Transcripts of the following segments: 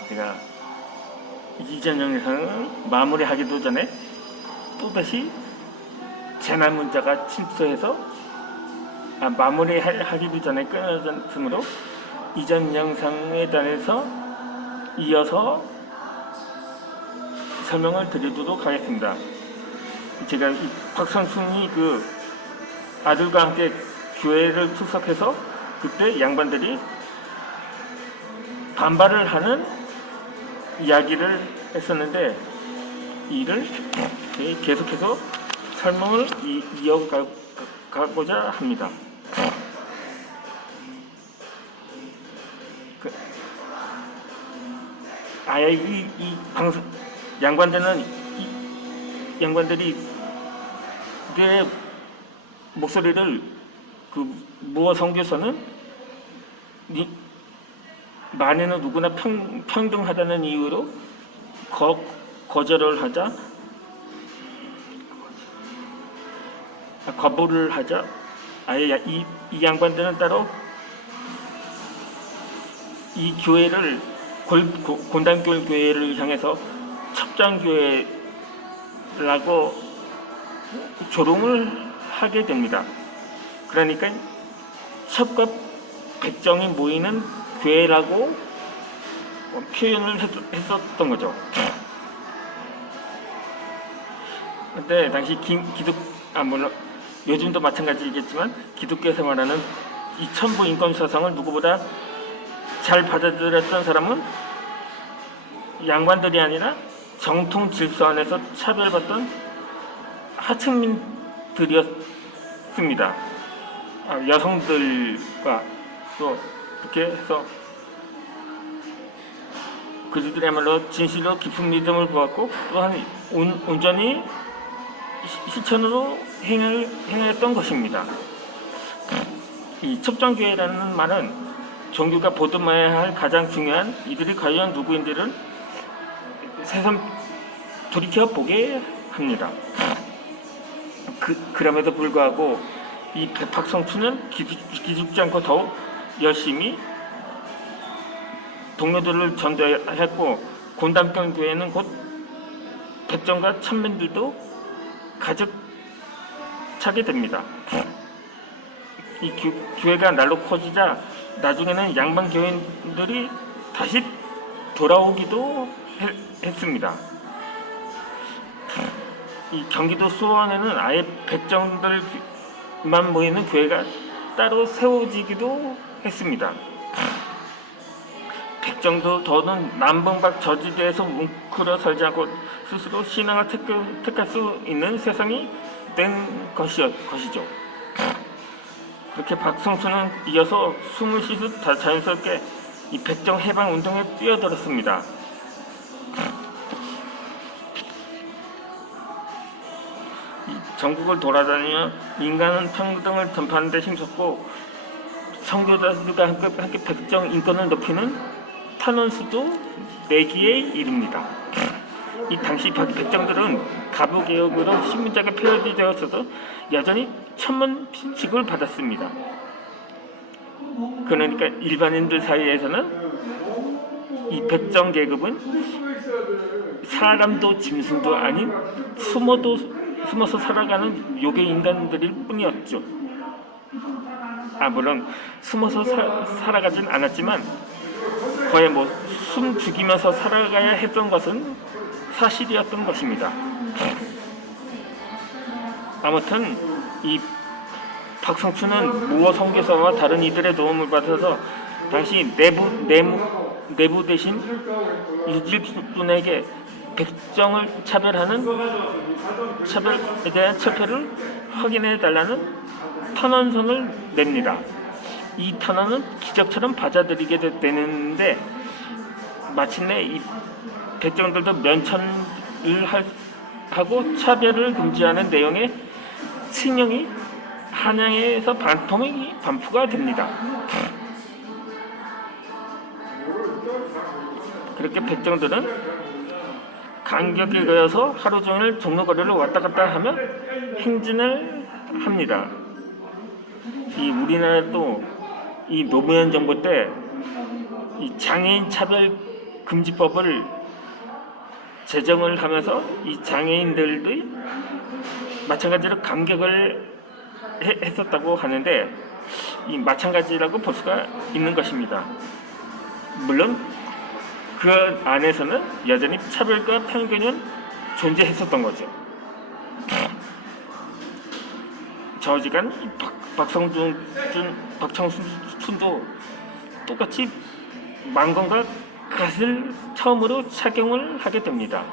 제가 이전 영상을 마무리하기도 전에 또다시 재난 문자가 침투해서 마무리하기도 전에 끊어졌으므로 이전 영상에 대해서 이어서 설명을 드리도록 하겠습니다. 제가 이 박성춘이 그 아들과 함께 교회를 출석해서 그때 양반들이 반발을 하는 이야기를 했었는데, 이를 계속해서 설명을 이어가고자 합니다. 아예 이 방송 양반들이 그의 목소리를 그 무어 성교서는 만에는 누구나 평등하다는 이유로 거부를 하자 아예 이 양반들은 따로 이 교회를 곤단교 교회를 향해서 첩장교회라고 조롱을 하게 됩니다. 그러니까 첩과 백정이 모이는 교회라고 표현을 했었던 거죠. 근데 당시 물론 요즘도 마찬가지겠지만 기독교에서 말하는 이 천부 인권 사상을 누구보다 잘 받아들였던 사람은 양반들이 아니라 정통 질서 안에서 차별받던 하층민들이었습니다. 여성들과 또 이렇게 해서 그들이야말로 진실로 깊은 믿음을 보았고 또한 온전히 실천으로 행했던 것입니다. 이 첩장교회라는 말은 종교가 보듬어야 할 가장 중요한 이들이 과연 누구인지를 새삼 돌이켜보게 합니다. 그럼에도 불구하고 이 박성춘은 기죽지 않고 더욱 열심히 동료들을 전도했고, 곤단경 교회는 곧 백정과 천민들도 가득 차게 됩니다. 이 교회가 날로 커지자 나중에는 양반 교인들이 다시 돌아오기도 했습니다. 이 경기도 수원에는 아예 백정들만 모이는 교회가 따로 세워지기도 했습니다. 백정도 더는 남봉박 저지대에서 뭉클어 살지 않고 스스로 신앙을 택할 수 있는 세상이 된 것이죠. 그렇게 박성춘은 이어서 숨을 쉬듯 자연스럽게 이 백정 해방 운동에 뛰어들었습니다. 전국을 돌아다니며 인간은 평등을 전파하는 데 힘썼고, 선교사들과 함께 백정 인권을 높이는 탄원수도 내기에 이릅니다. 이 당시 백정들은 가부개혁으로 신분제가 폐지되었어도 여전히 천문직을 받았습니다. 그러니까 일반인들 사이에서는 이 백정 계급은 사람도 짐승도 아닌 숨어서 살아가는 요괴 인간들일 뿐이었죠. 물론 숨어서 살아가진 않았지만 거의 숨 죽이면서 살아가야 했던 것은 사실이었던 것입니다. 아무튼 이 박성춘은 무어 선교사와 다른 이들의 도움을 받아서 당시 내부 대신 유질분에게 백정을 차별에 대한 처표를 확인해 달라는 탄원서를 냅니다. 이 탄원은 기적처럼 받아들이게 되는데, 마침내 이 백정들도 면천을 하고 차별을 금지하는 내용의 칙령이 한양에서 반포가 됩니다. 그렇게 백정들은 간격에 걸려서 하루 종일 종로거리를 왔다 갔다 하며 행진을 합니다. 이 우리나라도 이 노무현 정부 때 이 장애인 차별 금지법을 제정을 하면서 이 장애인들도 마찬가지로 감격을 했었다고 하는데, 이 마찬가지라고 볼 수가 있는 것입니다. 물론 그 안에서는 여전히 차별과 편견은 존재했었던 거죠. 저지간 박청순도 똑같이 망건과 갓을 처음으로 착용을 하게 됩니다.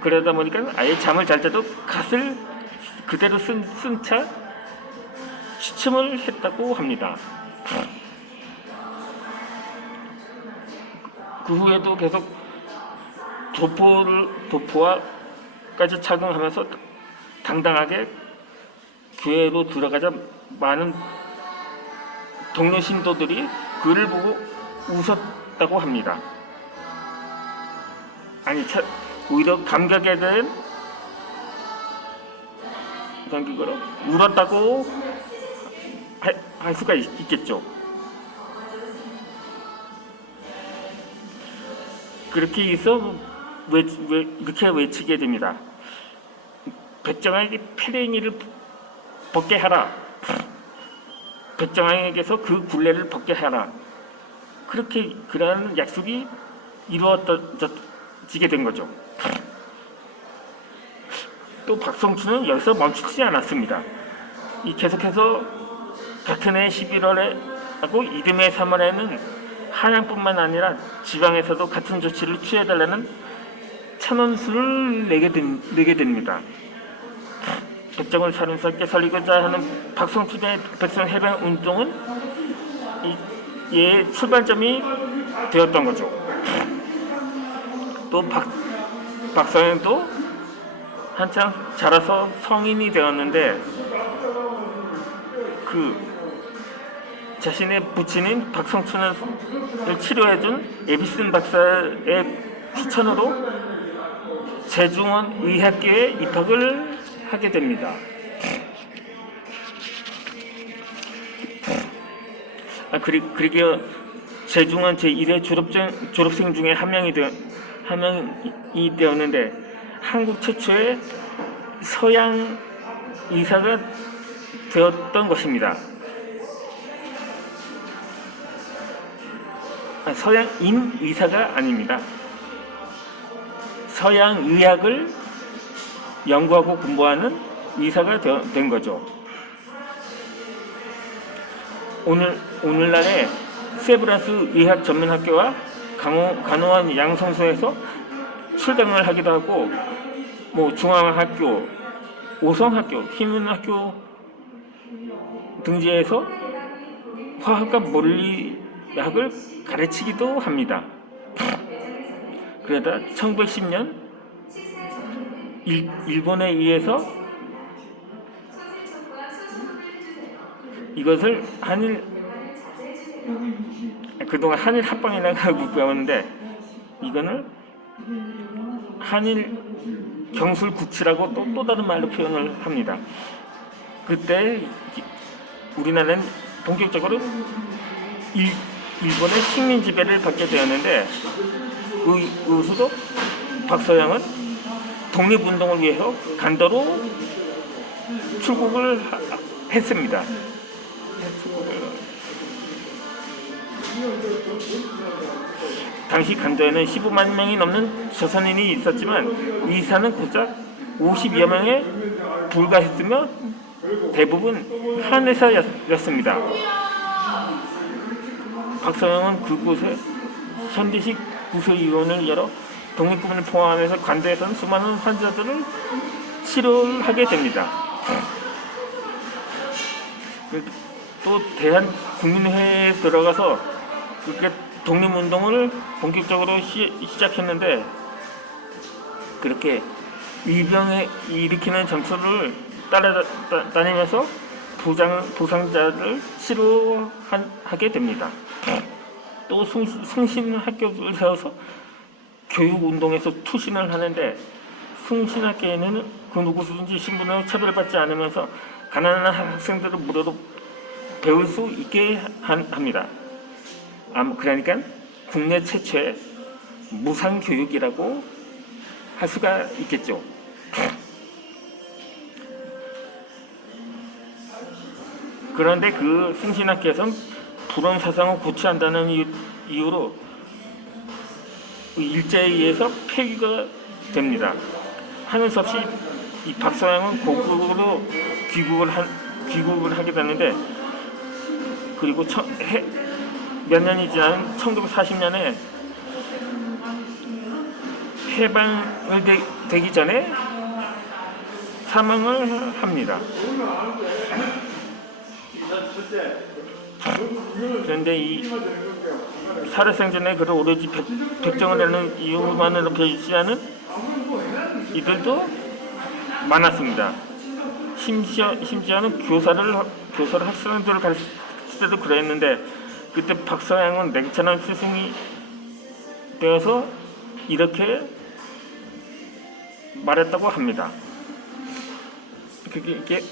그러다 보니까 아예 잠을 잘 때도 갓을 그대로 쓴 차 취침을 했다고 합니다. 그 후에도 계속 도포와까지 착용하면서 당당하게 교회로 들어가자 많은 동료 신도들이 그를 보고 웃었다고 합니다. 아니, 오히려 감격에 대한 감격으로 울었다고 할 수가 있겠죠. 그렇게 해서 이렇게 외치게 됩니다. 백정아에게 패랭이를 벗게 하라. 백정아에게서 그 굴레를 벗게 하라. 그러한 약속이 이루어지게 된 거죠. 또 박성춘은 여기서 멈추지 않았습니다. 계속해서 같은 해 11월에 하고 이듬해 3월에는 한양뿐만 아니라 지방에서도 같은 조치를 취해달라는 찬원수를 내게 됩니다. 백정을 사람스럽게 살리고자 하는 박성춘의 백성해방 운동은 이의 출발점이 되었던 거죠. 또 박성현도 한창 자라서 성인이 되었는데 자신의 부친인 박성춘을 치료해준 에비슨 박사의 추천으로 제중원 의학계에 입학을 하게 됩니다. 그리고 제중원 제1회 졸업생 중에 한 명이 되었는데 한국 최초의 서양 의사가 되었던 것입니다. 서양인 의사가 아닙니다. 서양 의학을 연구하고 공부하는 의사가 된 거죠. 오늘날의 세브란스 의학 전문학교와 간호원 양성소에서 출강을 하기도 하고, 중앙학교, 오성학교, 희문학교 등지에서 화학과 물리학을 가르치기도 합니다. 그러다 1910년 일본에 의해서 이것을 그동안 한일 합방이라고 배웠는데, 이거는 한일 경술국치라고 또 다른 말로 표현을 합니다. 그때 우리나라는 본격적으로 일본의 식민 지배를 받게 되었는데, 그 수도 박서양은 독립운동을 위해서 간도로 출국을 했습니다. 당시 간도에는 15만 명이 넘는 조선인이 있었지만 의사는 고작 50여 명에 불과했으며 대부분 한의사였습니다. 박서영은 그곳에 현대식 구소의원을 열어 독립군을 포함해서 간도에서는 수많은 환자들을 치료하게 됩니다. 또 대한국민회에 들어가서 그렇게 독립운동을 본격적으로 시작했는데, 그렇게 위병에 일으키는 정서를 따라다니면서 부상자를 치료하게 됩니다. 또 승신학교를 세워서 교육운동에서 투신을 하는데, 승신학교에는 그 누구든지 신분으로 차별받지 않으면서 가난한 학생들을 무료로 배울 수 있게 합니다. 그러니까 국내 최초의 무상교육이라고 할 수가 있겠죠. 그런데 그 승신학교에서는 불온 사상을 고쳐야 한다는 이유로 일제에 의해서 폐기가 됩니다. 하는 수 없이 이 박서양은 고국으로 귀국을 하게 되는데, 그리고 몇 년이 지난 1940년에 해방을 되기 전에 사망을 합니다. 그런데 이 살아생전에 그를 오로지 백정을 하는 이유만으로 보이지 않은 이들도 많았습니다. 심지어는 교사를 학생들을 가르칠 때도 그랬는데, 그때 박서양은 냉철한 스승이 되어서 이렇게 말했다고 합니다. 이게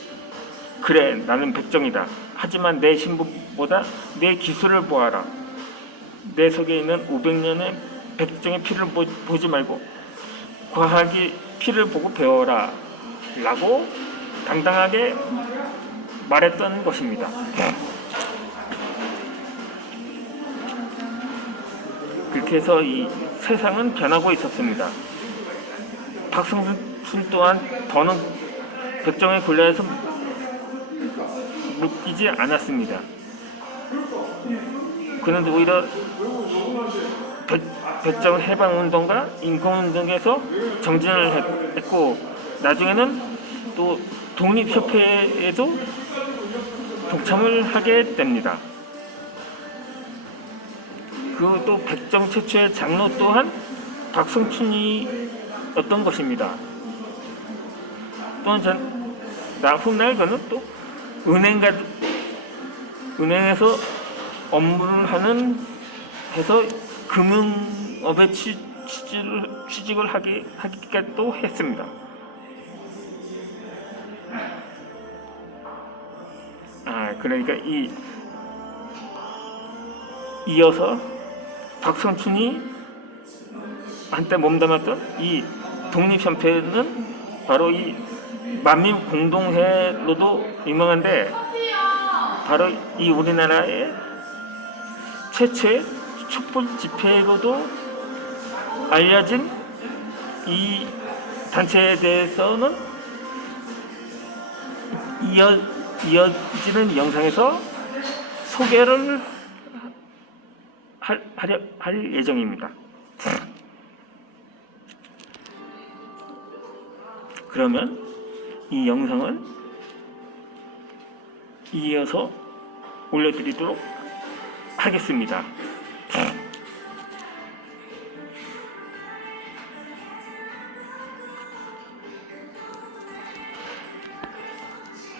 그래, 나는 백정이다. 하지만 내 신분보다 내 기술을 보아라. 내 속에 있는 500년의 백정의 피를 보지 말고 과학의 피를 보고 배워라 라고 당당하게 말했던 것입니다. 그렇게 해서 이 세상은 변하고 있었습니다. 박성순 또한 더는 백정의 굴레에서 묶이지 않았습니다. 그런데 오히려 백정 해방운동과 인권운동에서 정진을 했고, 나중에는 또 독립협회에도 동참을 하게 됩니다. 그 또 백정 최초의 장로 또한 박성춘이었던 것입니다. 또한 훗날 그는 또 은행에서 업무를 해서 금융업에 취직을 하기까지도 했습니다. 그러니까 이어서 박성춘이 한때 몸담았던 이 독립협회는 바로 이 만민공동회로도 유명한데, 바로 이 우리나라의 최초의 촛불 집회로도 알려진 이 단체에 대해서는 이어지는 영상에서 소개를 할 예정입니다. 그러면 이 영상을 이어서 올려드리도록 하겠습니다.